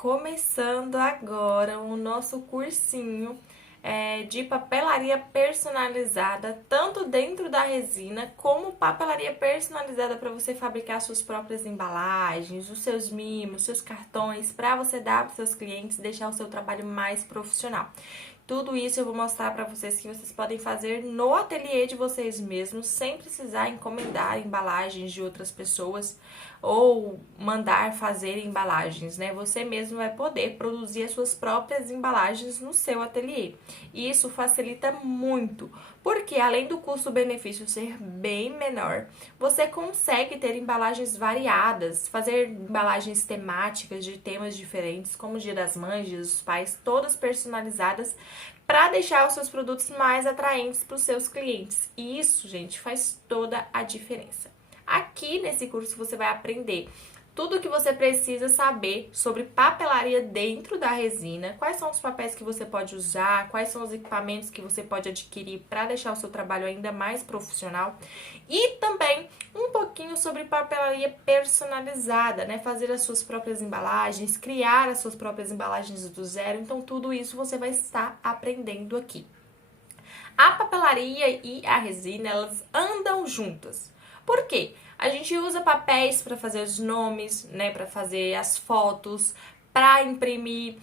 começando agora o nosso cursinho de papelaria personalizada, tanto dentro da resina como papelaria personalizada para você fabricar suas próprias embalagens, os seus mimos, seus cartões, para você dar para os seus clientes e deixar o seu trabalho mais profissional. Tudo isso eu vou mostrar para vocês que vocês podem fazer no ateliê de vocês mesmos, sem precisar encomendar embalagens de outras pessoas ou mandar fazer embalagens, né? Você mesmo vai poder produzir as suas próprias embalagens no seu ateliê. E isso facilita muito, porque além do custo-benefício ser bem menor, você consegue ter embalagens variadas, fazer embalagens temáticas de temas diferentes, como o Dia das Mães, Dia dos Pais, todas personalizadas, para deixar os seus produtos mais atraentes para os seus clientes. E isso, gente, faz toda a diferença. Aqui nesse curso você vai aprender tudo o que você precisa saber sobre papelaria dentro da resina, quais são os papéis que você pode usar, quais são os equipamentos que você pode adquirir para deixar o seu trabalho ainda mais profissional e também um pouquinho sobre papelaria personalizada, né? Fazer as suas próprias embalagens, criar as suas próprias embalagens do zero. Então, tudo isso você vai estar aprendendo aqui. A papelaria e a resina, elas andam juntas. Por quê? A gente usa papéis para fazer os nomes, né, para fazer as fotos, para imprimir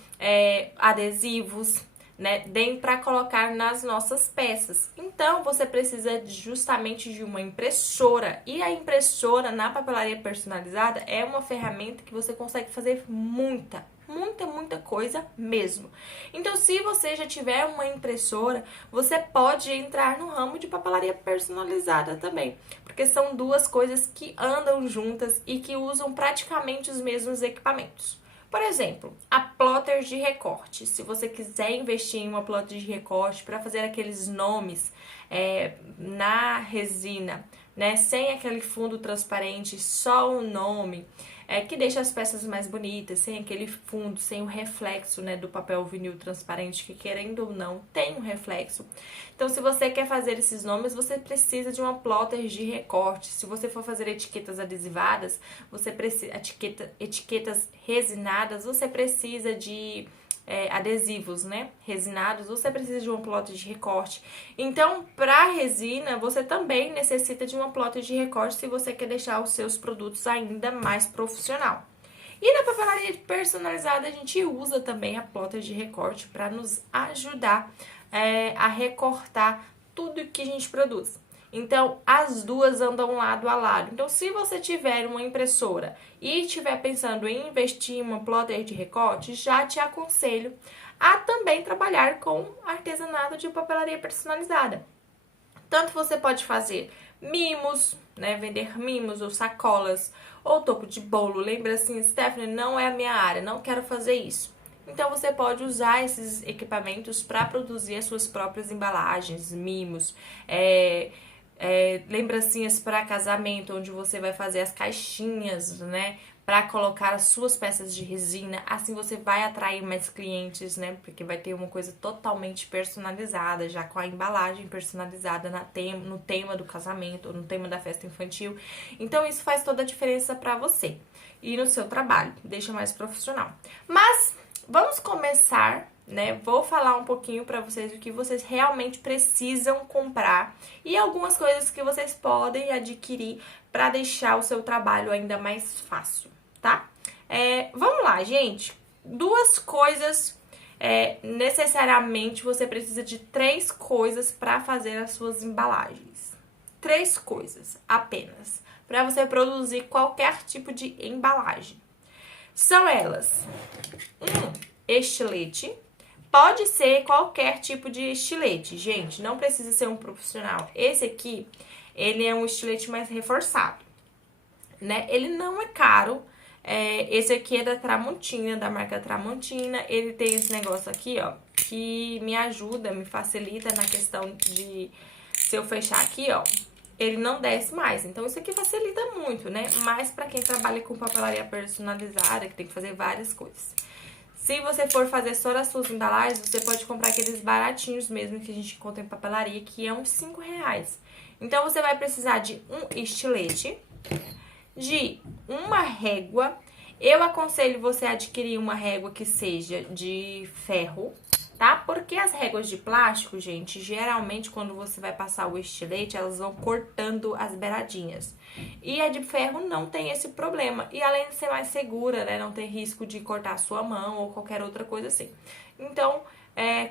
adesivos, né, para colocar nas nossas peças. Então, você precisa justamente de uma impressora. E a impressora na papelaria personalizada é uma ferramenta que você consegue fazer muita coisa mesmo. Então, se você já tiver uma impressora, você pode entrar no ramo de papelaria personalizada também, porque são duas coisas que andam juntas e que usam praticamente os mesmos equipamentos. Por exemplo, a plotter de recorte. Se você quiser investir em uma plotter de recorte para fazer aqueles nomes na resina, né, sem aquele fundo transparente, só o nome, que deixa as peças mais bonitas, sem aquele fundo, sem o reflexo, né, do papel vinil transparente, que querendo ou não, tem um reflexo. Então, se você quer fazer esses nomes, você precisa de uma plotter de recorte. Se você for fazer etiquetas adesivadas, você precisa etiquetas resinadas, você precisa de adesivos, né, resinados, você precisa de uma plotter de recorte. Então, para resina, você também necessita de uma plotter de recorte se você quer deixar os seus produtos ainda mais profissional. E na papelaria personalizada, a gente usa também a plotter de recorte para nos ajudar a recortar tudo que a gente produz. Então, as duas andam lado a lado. Então, se você tiver uma impressora e estiver pensando em investir em uma plotter de recorte, já te aconselho a também trabalhar com artesanato de papelaria personalizada. Tanto você pode fazer mimos, né, vender mimos ou sacolas, ou topo de bolo. Lembra assim, Stephanie, não é a minha área, não quero fazer isso. Então, você pode usar esses equipamentos para produzir as suas próprias embalagens, mimos, lembrancinhas para casamento, onde você vai fazer as caixinhas, né, para colocar as suas peças de resina. Assim você vai atrair mais clientes, né, porque vai ter uma coisa totalmente personalizada, já com a embalagem personalizada no tema do casamento ou no tema da festa infantil. Então, isso faz toda a diferença para você e no seu trabalho, deixa mais profissional. Mas vamos começar, né? Vou falar um pouquinho para vocês o que vocês realmente precisam comprar e algumas coisas que vocês podem adquirir para deixar o seu trabalho ainda mais fácil, tá? Vamos lá, gente. Duas coisas, necessariamente você precisa de 3 coisas para fazer as suas embalagens. 3 coisas apenas para você produzir qualquer tipo de embalagem. São elas: estilete. Pode ser qualquer tipo de estilete, gente, não precisa ser um profissional. Esse aqui, ele é um estilete mais reforçado, né? Ele não é caro. Esse aqui é da Tramontina, da marca Tramontina. Ele tem esse negócio aqui, ó, que me ajuda, me facilita na questão de, se eu fechar aqui, ó, ele não desce mais. Então, isso aqui facilita muito, né? Mas pra quem trabalha com papelaria personalizada, que tem que fazer várias coisas. Se você for fazer só as suas embalagens, você pode comprar aqueles baratinhos mesmo que a gente encontra em papelaria, que é uns R$5. Então, você vai precisar de um estilete, de uma régua Eu aconselho você a adquirir uma régua que seja de ferro, tá? Porque as réguas de plástico, gente, geralmente quando você vai passar o estilete, elas vão cortando as beiradinhas. E a de ferro não tem esse problema. E além de ser mais segura, né? Não tem risco de cortar a sua mão ou qualquer outra coisa assim. Então,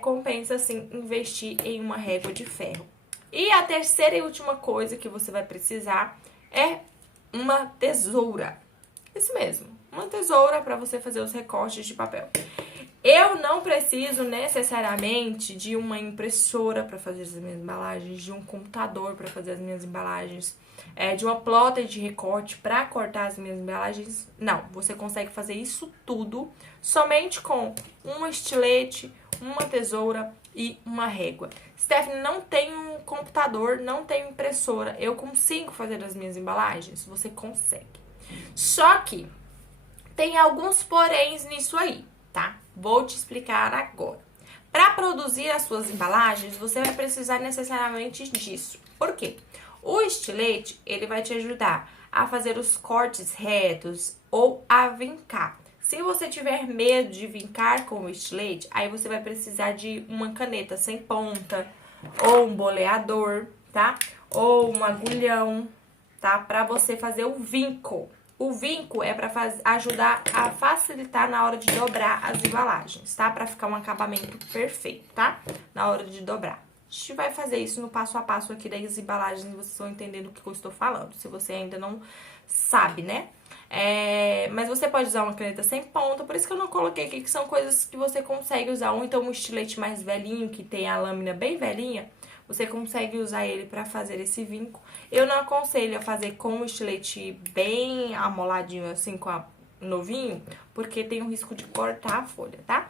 compensa, assim, investir em uma régua de ferro. E a terceira e última coisa que você vai precisar é uma tesoura. Isso mesmo, uma tesoura para você fazer os recortes de papel. Eu não preciso necessariamente de uma impressora para fazer as minhas embalagens, de um computador para fazer as minhas embalagens, de uma plotter de recorte para cortar as minhas embalagens. Não, você consegue fazer isso tudo somente com um estilete, uma tesoura e uma régua. Stephanie, não tenho um computador, não tenho impressora. Eu consigo fazer as minhas embalagens? Você consegue. Só que tem alguns poréns nisso aí, tá? Vou te explicar agora. Para produzir as suas embalagens, você vai precisar necessariamente disso. Por quê? O estilete, ele vai te ajudar a fazer os cortes retos ou a vincar. Se você tiver medo de vincar com o estilete, aí você vai precisar de uma caneta sem ponta, ou um boleador, tá? Ou um agulhão, tá? Para você fazer o vinco. O vinco é para ajudar a facilitar na hora de dobrar as embalagens, tá? Para ficar um acabamento perfeito, tá? Na hora de dobrar. A gente vai fazer isso no passo a passo aqui das embalagens, vocês vão entendendo o que eu estou falando, se você ainda não sabe, né? Mas você pode usar uma caneta sem ponta, por isso que eu não coloquei aqui, que são coisas que você consegue usar. Ou então um estilete mais velhinho, que tem a lâmina bem velhinha, você consegue usar ele para fazer esse vinco. Eu não aconselho a fazer com o estilete bem amoladinho, assim, novinho, porque tem o risco de cortar a folha, tá?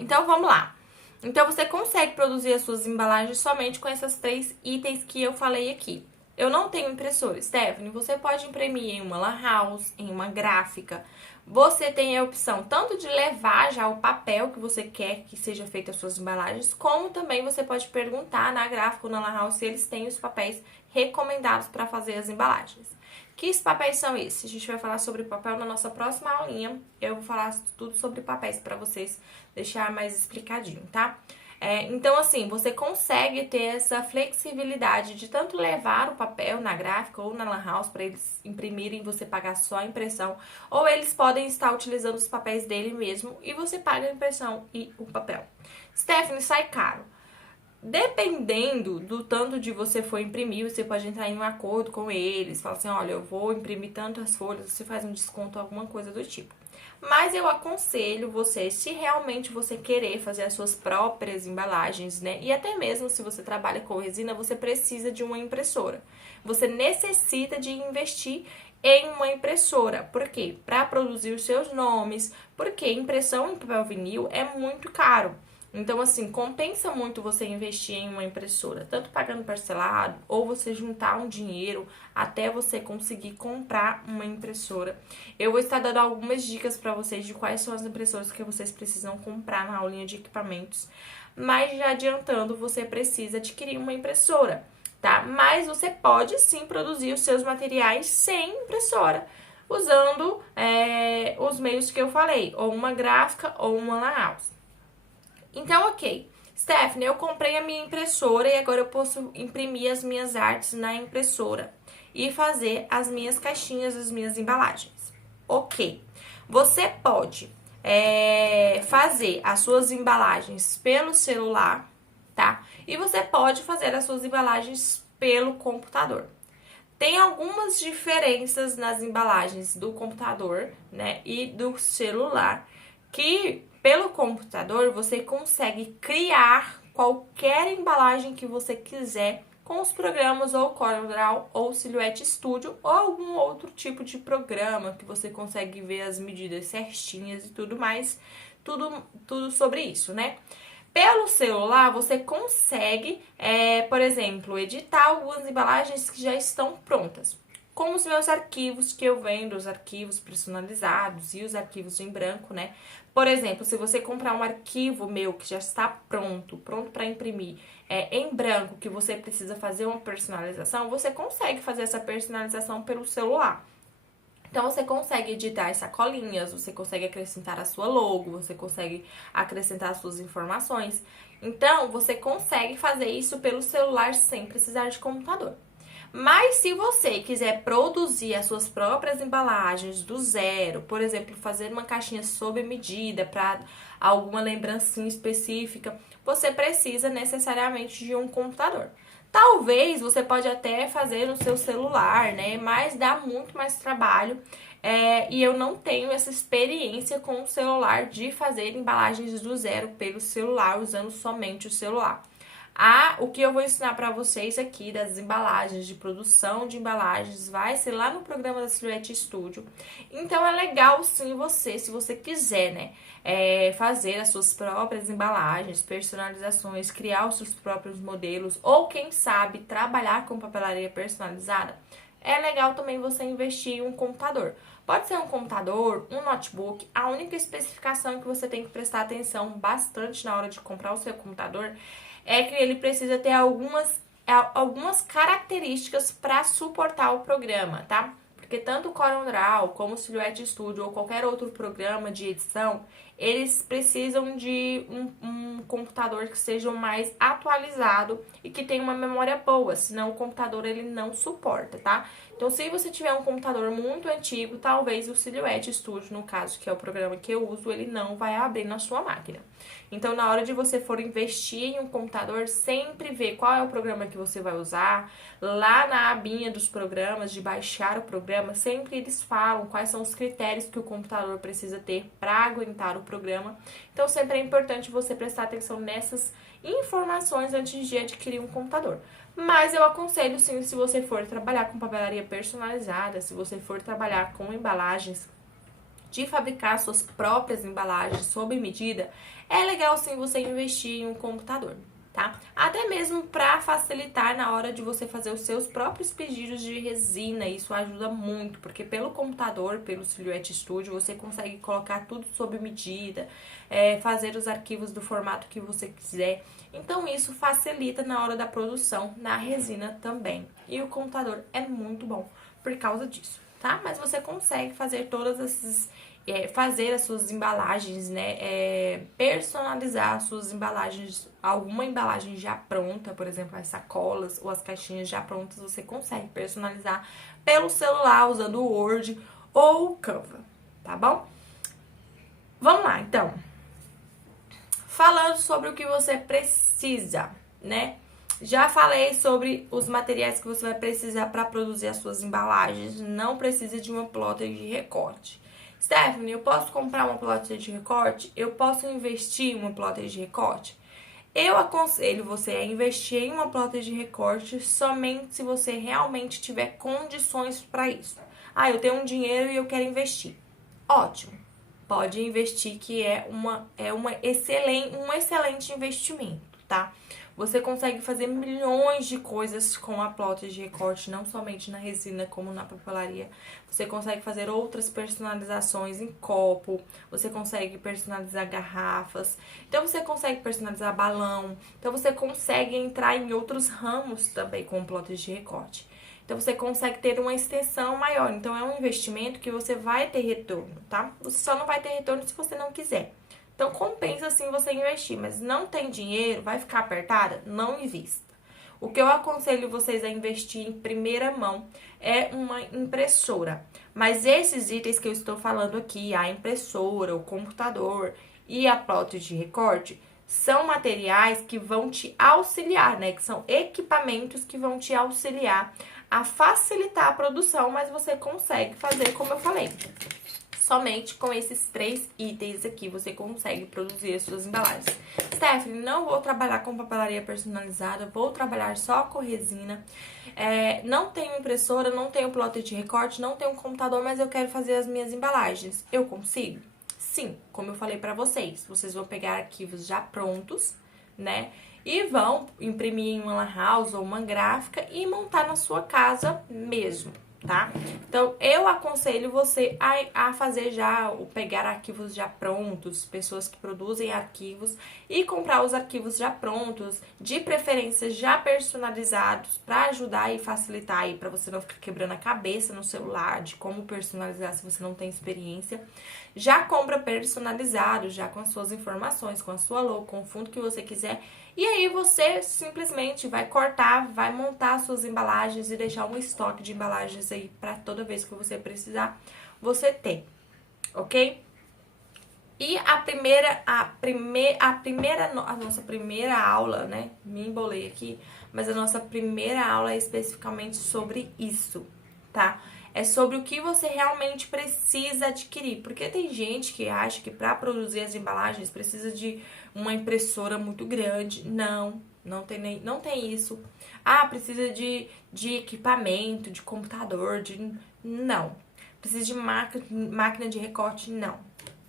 Então, vamos lá. Então, você consegue produzir as suas embalagens somente com esses 3 itens que eu falei aqui. Eu não tenho impressora, Stephanie. Você pode imprimir em uma lan house, em uma gráfica. Você tem a opção tanto de levar já o papel que você quer que seja feita as suas embalagens, como também você pode perguntar na gráfica ou na lan house se eles têm os papéis recomendados para fazer as embalagens. Que papéis são esses? A gente vai falar sobre papel na nossa próxima aulinha. Eu vou falar tudo sobre papéis para vocês deixar mais explicadinho, tá? Então, assim, você consegue ter essa flexibilidade de tanto levar o papel na gráfica ou na lan house para eles imprimirem, você pagar só a impressão, ou eles podem estar utilizando os papéis dele mesmo e você paga a impressão e o papel. Stephanie, sai caro. Dependendo do tanto de você for imprimir, você pode entrar em um acordo com eles, falar assim, olha, eu vou imprimir tantas folhas, você faz um desconto, alguma coisa do tipo. Mas eu aconselho você, se realmente você querer fazer as suas próprias embalagens, né? E até mesmo se você trabalha com resina, você precisa de uma impressora. Você necessita de investir em uma impressora. Por quê? Para produzir os seus nomes, porque impressão em papel vinil é muito caro. Então, assim, compensa muito você investir em uma impressora, tanto pagando parcelado ou você juntar um dinheiro até você conseguir comprar uma impressora. Eu vou estar dando algumas dicas para vocês de quais são as impressoras que vocês precisam comprar na aulinha de equipamentos, mas já adiantando, você precisa adquirir uma impressora, tá? Mas você pode sim produzir os seus materiais sem impressora, usando os meios que eu falei, ou uma gráfica ou uma lan house. Então, ok. Stephanie, eu comprei a minha impressora e agora eu posso imprimir as minhas artes na impressora e fazer as minhas caixinhas, as minhas embalagens. Ok. Você pode fazer as suas embalagens pelo celular, tá? E você pode fazer as suas embalagens pelo computador. Tem algumas diferenças nas embalagens do computador, né, e do celular, que pelo computador você consegue criar qualquer embalagem que você quiser com os programas ou CorelDRAW ou Silhouette Studio ou algum outro tipo de programa que você consegue ver as medidas certinhas e tudo mais, tudo sobre isso, né? Pelo celular, você consegue, por exemplo, editar algumas embalagens que já estão prontas. Como os meus arquivos que eu vendo, os arquivos personalizados e os arquivos em branco, né? Por exemplo, se você comprar um arquivo meu que já está pronto para imprimir, em branco, que você precisa fazer uma personalização, você consegue fazer essa personalização pelo celular. Então, você consegue editar as sacolinhas, você consegue acrescentar a sua logo, você consegue acrescentar as suas informações. Então, você consegue fazer isso pelo celular sem precisar de computador. Mas se você quiser produzir as suas próprias embalagens do zero, por exemplo, fazer uma caixinha sob medida para alguma lembrancinha específica, você precisa necessariamente de um computador. Talvez você pode até fazer no seu celular, né? Mas dá muito mais trabalho. E eu não tenho essa experiência com o celular de fazer embalagens do zero pelo celular, usando somente o celular. O que eu vou ensinar para vocês aqui das embalagens, de produção de embalagens, vai ser lá no programa da Silhouette Studio. Então é legal sim você, se você quiser, né, fazer as suas próprias embalagens, personalizações, criar os seus próprios modelos, ou quem sabe trabalhar com papelaria personalizada. É legal também você investir em um computador. Pode ser um computador, um notebook. A única especificação que você tem que prestar atenção bastante na hora de comprar o seu computador é que ele precisa ter algumas características para suportar o programa, tá? Porque tanto o CorelDRAW como o Silhouette Studio ou qualquer outro programa de edição, eles precisam de um computador que seja mais atualizado e que tenha uma memória boa, senão o computador ele não suporta, tá? Então, se você tiver um computador muito antigo, talvez o Silhouette Studio, no caso, que é o programa que eu uso, ele não vai abrir na sua máquina. Então, na hora de você for investir em um computador, sempre vê qual é o programa que você vai usar. Lá na abinha dos programas, de baixar o programa, sempre eles falam quais são os critérios que o computador precisa ter para aguentar o programa. Então, sempre é importante você prestar atenção nessas informações antes de adquirir um computador. Mas eu aconselho sim, se você for trabalhar com papelaria personalizada, se você for trabalhar com embalagens, de fabricar suas próprias embalagens sob medida, é legal sim você investir em um computador, tá? Até mesmo para facilitar na hora de você fazer os seus próprios pedidos de resina, isso ajuda muito, porque pelo computador, pelo Silhouette Studio, você consegue colocar tudo sob medida, fazer os arquivos do formato que você quiser. Então isso facilita na hora da produção na resina também. E o computador é muito bom por causa disso, tá? Mas você consegue fazer todas essas fazer as suas embalagens, né? Personalizar as suas embalagens, alguma embalagem já pronta, por exemplo, as sacolas ou as caixinhas já prontas, você consegue personalizar pelo celular usando o Word ou o Canva, tá bom? Vamos lá, então. Falando sobre o que você precisa, né? Já falei sobre os materiais que você vai precisar para produzir as suas embalagens. Não precisa de uma plotter de recorte. Stephanie, eu posso comprar uma plotter de recorte? Eu posso investir em uma plotter de recorte? Eu aconselho você a investir em uma plotter de recorte somente se você realmente tiver condições para isso. Eu tenho um dinheiro e eu quero investir. Ótimo. Pode investir, que um excelente investimento, tá? Você consegue fazer milhões de coisas com a plotter de recorte, não somente na resina, como na papelaria. Você consegue fazer outras personalizações em copo, você consegue personalizar garrafas, então você consegue personalizar balão, então você consegue entrar em outros ramos também com plotter de recorte. Então, você consegue ter uma extensão maior. Então, é um investimento que você vai ter retorno, tá? Você só não vai ter retorno se você não quiser. Então, compensa sim você investir, mas não tem dinheiro, vai ficar apertada? Não invista. O que eu aconselho vocês a investir em primeira mão é uma impressora. Mas esses itens que eu estou falando aqui, a impressora, o computador e a plotter de recorte, são materiais que vão te auxiliar, né? Que são equipamentos que vão te auxiliar a facilitar a produção, mas você consegue fazer, como eu falei. Somente com esses 3 itens aqui você consegue produzir as suas embalagens. Stephanie, não vou trabalhar com papelaria personalizada, vou trabalhar só com resina. Não tenho impressora, não tenho plotter de recorte, não tenho computador, mas eu quero fazer as minhas embalagens. Eu consigo? Sim, como eu falei pra vocês. Vocês vão pegar arquivos já prontos, né? E vão imprimir em uma lan house ou uma gráfica e montar na sua casa mesmo, tá? Então, eu aconselho você a fazer já, ou pegar arquivos já prontos, pessoas que produzem arquivos, e comprar os arquivos já prontos, de preferência já personalizados, para ajudar e facilitar aí, para você não ficar quebrando a cabeça no celular de como personalizar se você não tem experiência. Já compra personalizado, já com as suas informações, com a sua logo, com o fundo que você quiser. E aí você simplesmente vai cortar, vai montar suas embalagens e deixar um estoque de embalagens aí para toda vez que você precisar, você ter, ok? E a nossa primeira aula, né? Me embolei aqui, mas a nossa primeira aula é especificamente sobre isso, tá? É sobre o que você realmente precisa adquirir. Porque tem gente que acha que para produzir as embalagens precisa de uma impressora muito grande. Não tem isso. Ah, precisa de equipamento, de computador, Não. Precisa de máquina de recorte? Não.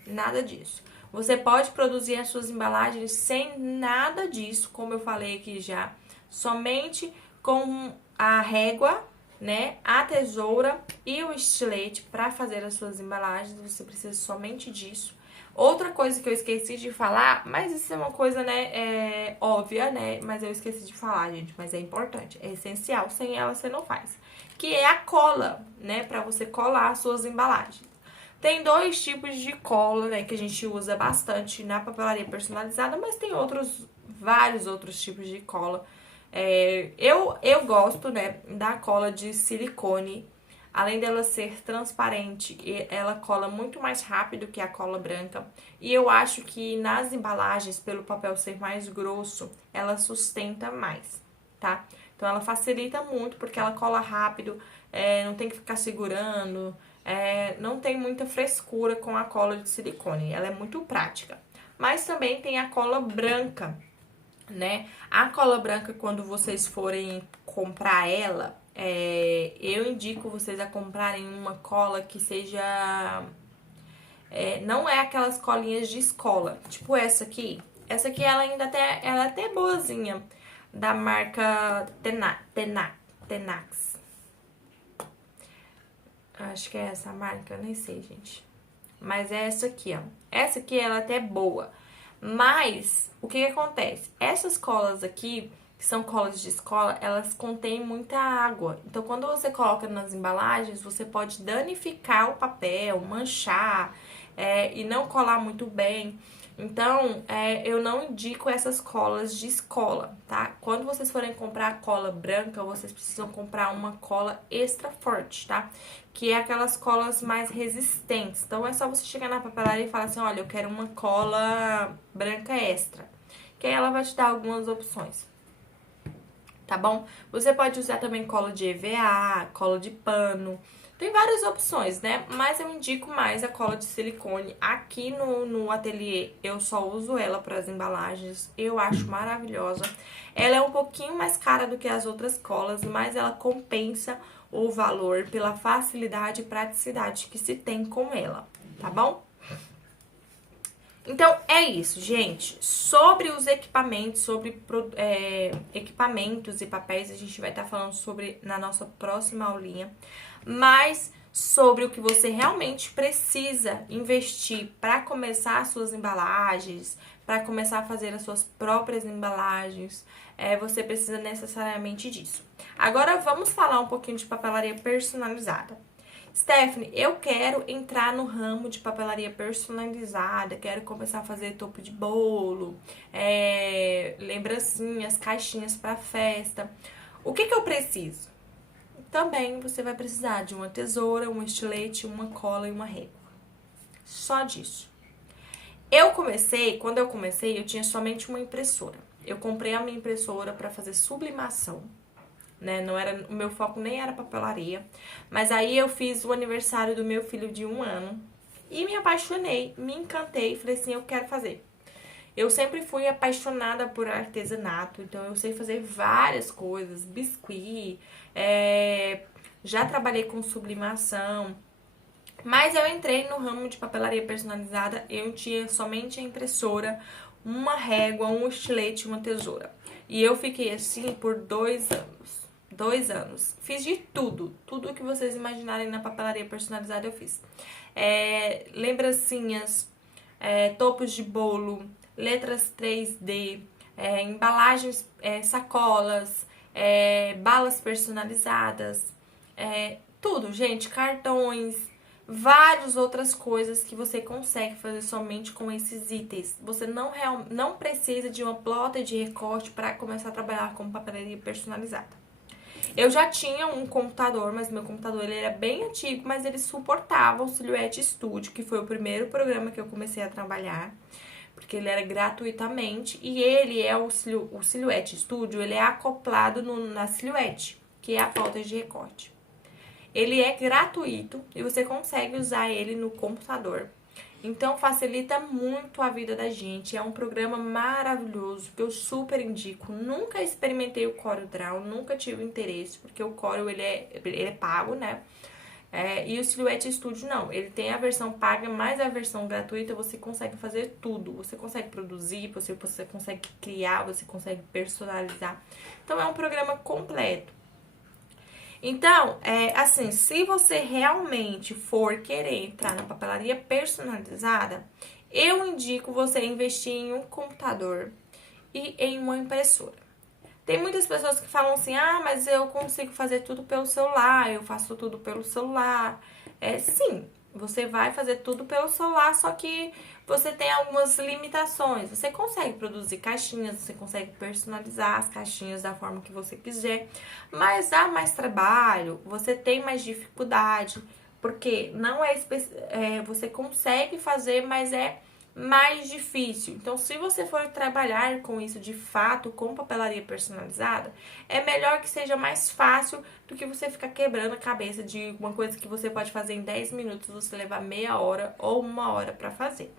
Nada disso. Você pode produzir as suas embalagens sem nada disso, como eu falei aqui já. Somente com a régua, né, a tesoura e o estilete para fazer as suas embalagens. Você precisa somente disso. Outra coisa que eu esqueci de falar, mas isso é uma coisa, né, óbvia, né, mas eu esqueci de falar, gente, mas é importante, é essencial, sem ela você não faz, que é a cola, né, para você colar as suas embalagens. Tem dois tipos de cola, né, que a gente usa bastante na papelaria personalizada, mas tem vários outros tipos de cola. Eu gosto, né, da cola de silicone. Além dela ser transparente, ela cola muito mais rápido que a cola branca. E eu acho que nas embalagens, pelo papel ser mais grosso, ela sustenta mais, tá? Então ela facilita muito porque ela cola rápido, não tem que ficar segurando, não tem muita frescura com a cola de silicone. Ela é muito prática. Mas também tem a cola branca, né? A cola branca, quando vocês forem comprar ela, eu indico vocês a comprarem uma cola que seja... não é aquelas colinhas de escola, tipo essa aqui. Essa aqui, ela é até boazinha, da marca Tenax. Acho que é essa a marca, nem sei, gente. Mas é essa aqui, ó. Essa aqui, ela até é boa. Mas, o que acontece? Essas colas aqui, que são colas de escola, elas contêm muita água. Então, quando você coloca nas embalagens, você pode danificar o papel, manchar, e não colar muito bem. Então, eu não indico essas colas de escola, tá? Quando vocês forem comprar cola branca, vocês precisam comprar uma cola extra forte, tá? Que é aquelas colas mais resistentes. Então, é só você chegar na papelaria e falar assim, olha, eu quero uma cola branca extra. Que aí ela vai te dar algumas opções, tá bom? Você pode usar também cola de EVA, cola de pano. Tem várias opções, né? Mas eu indico mais a cola de silicone. Aqui no ateliê eu só uso ela para as embalagens. Eu acho maravilhosa. Ela é um pouquinho mais cara do que as outras colas, mas ela compensa o valor pela facilidade e praticidade que se tem com ela, tá bom? Então, é isso, gente. Sobre os equipamentos, equipamentos e papéis, a gente vai estar falando sobre na nossa próxima aulinha. Mas sobre o que você realmente precisa investir para começar as suas embalagens, para começar a fazer as suas próprias embalagens, você precisa necessariamente disso. Agora, vamos falar um pouquinho de papelaria personalizada. Stephanie, eu quero entrar no ramo de papelaria personalizada, quero começar a fazer topo de bolo, lembrancinhas, caixinhas para festa. O que eu preciso? Também você vai precisar de uma tesoura, um estilete, uma cola e uma régua. Só disso. Quando eu comecei, eu tinha somente uma impressora. Eu comprei a minha impressora para fazer sublimação, né? O meu foco nem era papelaria. Mas aí eu fiz o aniversário do meu filho de 1 ano e me apaixonei, me encantei, falei assim, eu quero fazer. Eu sempre fui apaixonada por artesanato, então eu sei fazer várias coisas, biscuit, já trabalhei com sublimação, mas eu entrei no ramo de papelaria personalizada, eu tinha somente a impressora, uma régua, um estilete e uma tesoura. E eu fiquei assim por 2 anos. 2 anos. Fiz de tudo. Tudo que vocês imaginarem na papelaria personalizada eu fiz. Lembrancinhas, topos de bolo, letras 3D, embalagens, sacolas, balas personalizadas, tudo, gente, cartões, várias outras coisas que você consegue fazer somente com esses itens. Você não precisa de uma plota de recorte para começar a trabalhar com papelaria personalizada. Eu já tinha um computador, mas meu computador ele era bem antigo, mas ele suportava o Silhouette Studio, que foi o primeiro programa que eu comecei a trabalhar, porque ele era gratuitamente, e ele é o Silhouette Studio, ele é acoplado na Silhouette, que é a plota de recorte. Ele é gratuito e você consegue usar ele no computador. Então, facilita muito a vida da gente. É um programa maravilhoso que eu super indico. Nunca experimentei o CorelDRAW, nunca tive interesse, porque o Corel ele é pago, né? E o Silhouette Studio não. Ele tem a versão paga, mas a versão gratuita você consegue fazer tudo. Você consegue produzir, você consegue criar, você consegue personalizar. Então, é um programa completo. Então, assim, se você realmente for querer entrar na papelaria personalizada, eu indico você investir em um computador e em uma impressora. Tem muitas pessoas que falam assim, mas eu consigo fazer tudo pelo celular, eu faço tudo pelo celular. Sim, você vai fazer tudo pelo celular, só que você tem algumas limitações. Você consegue produzir caixinhas, você consegue personalizar as caixinhas da forma que você quiser, mas dá mais trabalho, você tem mais dificuldade, porque não você consegue fazer, mas é mais difícil. Então, se você for trabalhar com isso de fato, com papelaria personalizada, é melhor que seja mais fácil do que você ficar quebrando a cabeça de uma coisa que você pode fazer em 10 minutos, você levar meia hora ou 1 hora para fazer.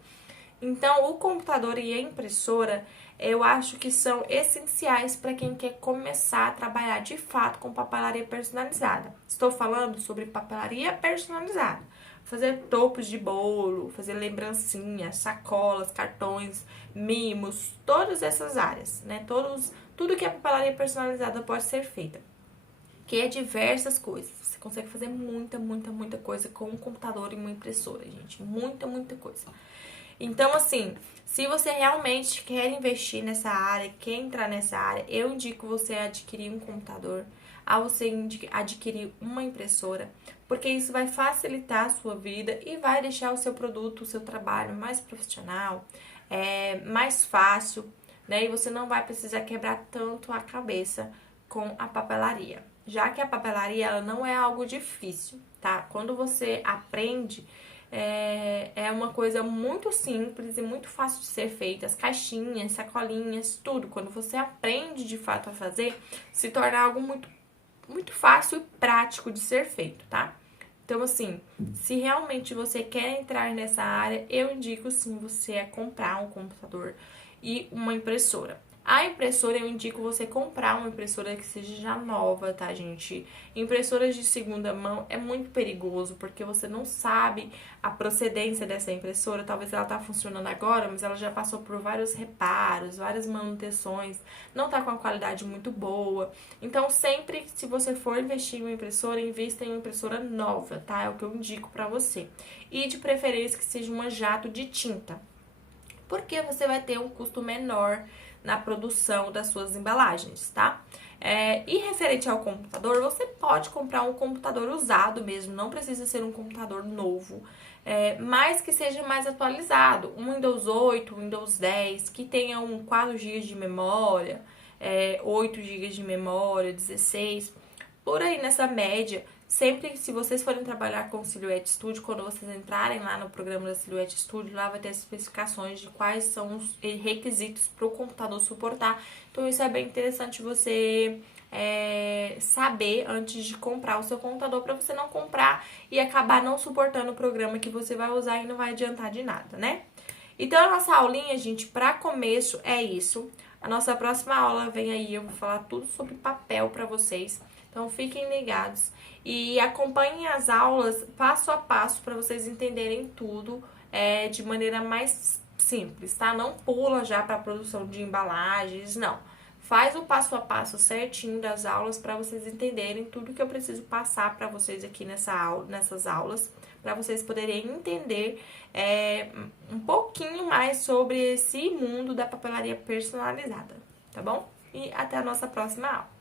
Então, o computador e a impressora, eu acho que são essenciais para quem quer começar a trabalhar de fato com papelaria personalizada. Estou falando sobre papelaria personalizada. Fazer topos de bolo, fazer lembrancinhas, sacolas, cartões, mimos, todas essas áreas, né? Tudo que a papelaria personalizada pode ser feita. Que é diversas coisas. Você consegue fazer muita, muita, muita coisa com um computador e uma impressora, gente. Muita, muita coisa. Então, assim, se você realmente quer investir nessa área, quer entrar nessa área, eu indico você adquirir um computador, a você adquirir uma impressora, porque isso vai facilitar a sua vida e vai deixar o seu produto, o seu trabalho mais profissional, mais fácil, né? E você não vai precisar quebrar tanto a cabeça com a papelaria. Já que a papelaria, ela não é algo difícil, tá? Quando você aprende, é uma coisa muito simples e muito fácil de ser feita. As caixinhas, sacolinhas, tudo. Quando você aprende de fato a fazer, se torna algo muito, muito fácil e prático de ser feito, tá? Então, assim, se realmente você quer entrar nessa área, eu indico sim você comprar um computador e uma impressora. A impressora, eu indico você comprar uma impressora que seja já nova, tá, gente? Impressoras de segunda mão é muito perigoso, porque você não sabe a procedência dessa impressora. Talvez ela tá funcionando agora, mas ela já passou por vários reparos, várias manutenções, não tá com uma qualidade muito boa. Então, sempre, se você for investir em uma impressora, invista em uma impressora nova, tá? É o que eu indico pra você. E de preferência que seja uma jato de tinta, porque você vai ter um custo menor na produção das suas embalagens, tá? E referente ao computador, você pode comprar um computador usado mesmo, não precisa ser um computador novo, mas que seja mais atualizado, um Windows 8, Windows 10, que tenha 4 GB de memória, 8 GB de memória, 16, por aí nessa média. Sempre, se vocês forem trabalhar com o Silhouette Studio, quando vocês entrarem lá no programa da Silhouette Studio, lá vai ter as especificações de quais são os requisitos para o computador suportar. Então, isso é bem interessante você saber antes de comprar o seu computador, para você não comprar e acabar não suportando o programa que você vai usar e não vai adiantar de nada, né? Então, a nossa aulinha, gente, para começo é isso. A nossa próxima aula vem aí, eu vou falar tudo sobre papel para vocês. Então, fiquem ligados e acompanhem as aulas passo a passo para vocês entenderem tudo de maneira mais simples, tá? Não pula já para a produção de embalagens, não. faz o passo a passo certinho das aulas para vocês entenderem tudo que eu preciso passar para vocês aqui nessas aulas, para vocês poderem entender um pouquinho mais sobre esse mundo da papelaria personalizada, tá bom? E até a nossa próxima aula.